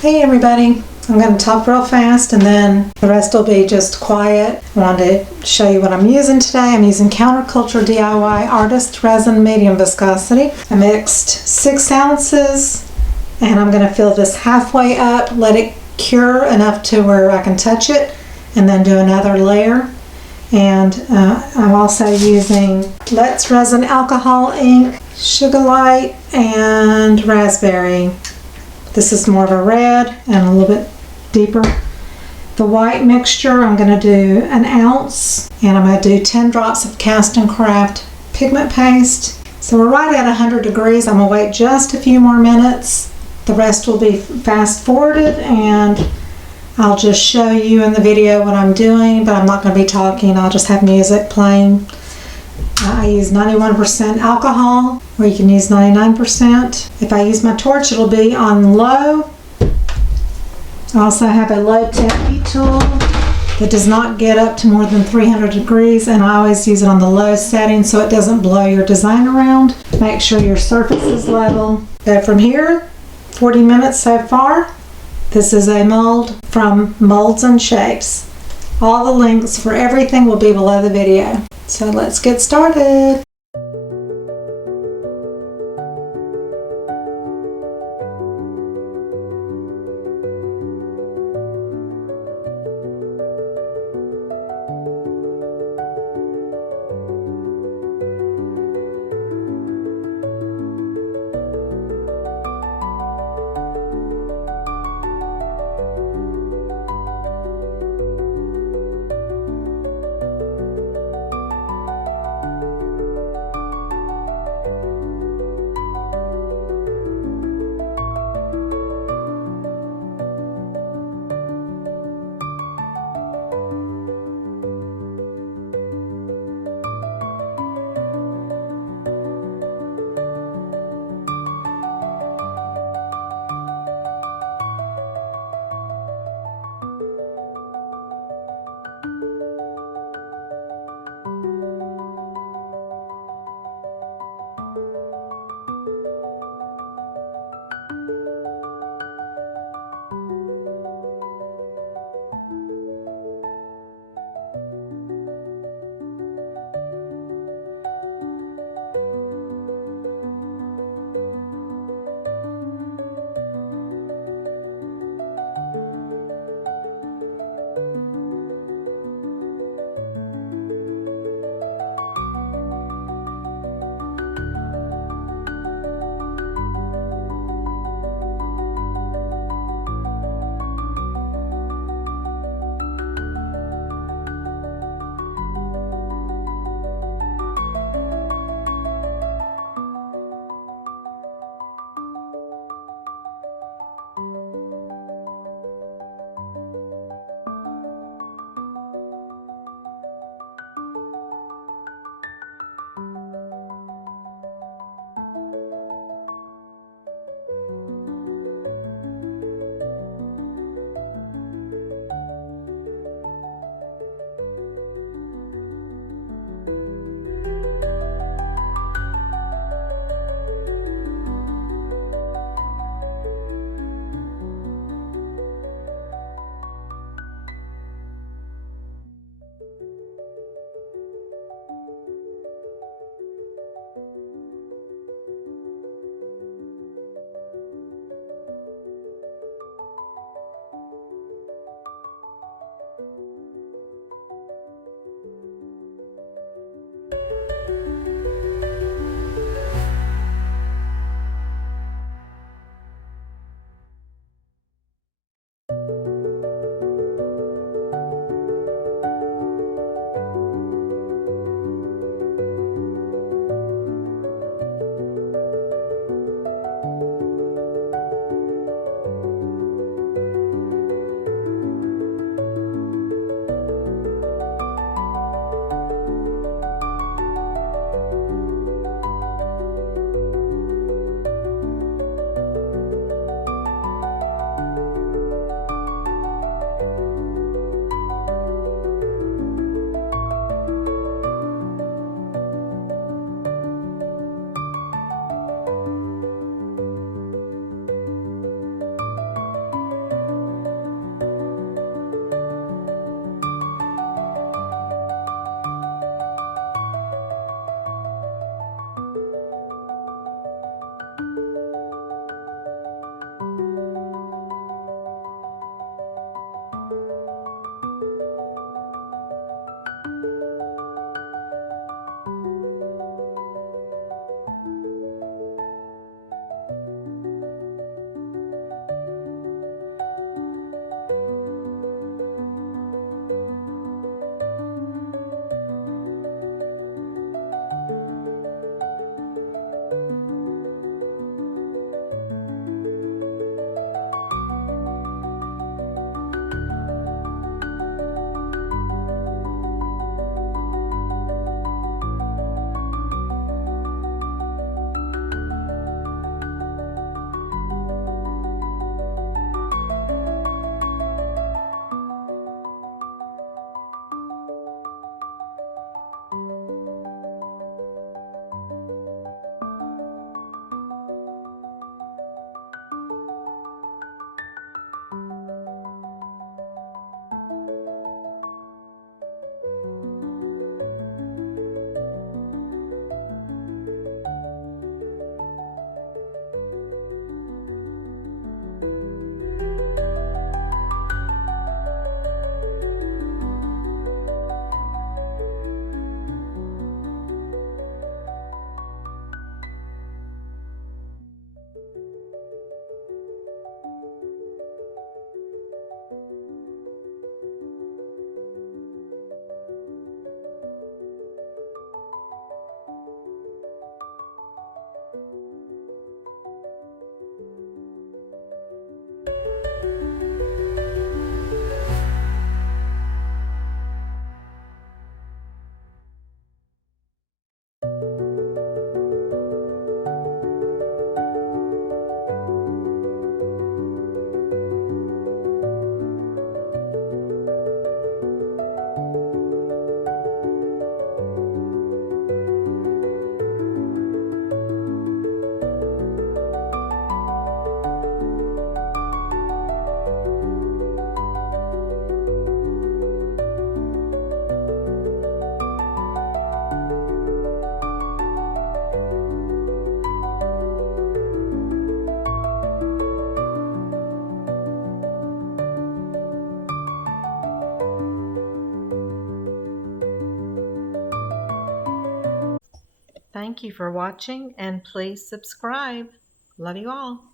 Hey everybody, I'm going to talk real fast and then the rest will be just quiet. I wanted to show you what I'm using today. I'm using Counterculture DIY Artist Resin Medium Viscosity. I mixed 6 ounces and I'm going to fill this halfway up, let it cure enough to where I can touch it, and then do another layer. And I'm also using Lett's Resin Alcohol Ink, Sugar Light, and Raspberry. This is more of a red and a little bit deeper. The white mixture, I'm going to do 1 ounce, and I'm going to do 10 drops of Cast and Craft pigment paste. So we're right at 100 degrees. I'm going to wait just a few more minutes. The rest will be fast forwarded, and I'll just show you in the video what I'm doing, but I'm not going to be talking. I'll just have music playing. I use 91% alcohol, or you can use 99%. If I use my torch, it'll be on low. I also have a low temp heat tool that does not get up to more than 300 degrees, and I always use it on the low setting so it doesn't blow your design around. Make sure your surface is level. Go from here, 40 minutes so far. This is a mold from Molds and Shapes. All the links for everything will be below the video. So let's get started. Thank you for watching and please subscribe. Love you all.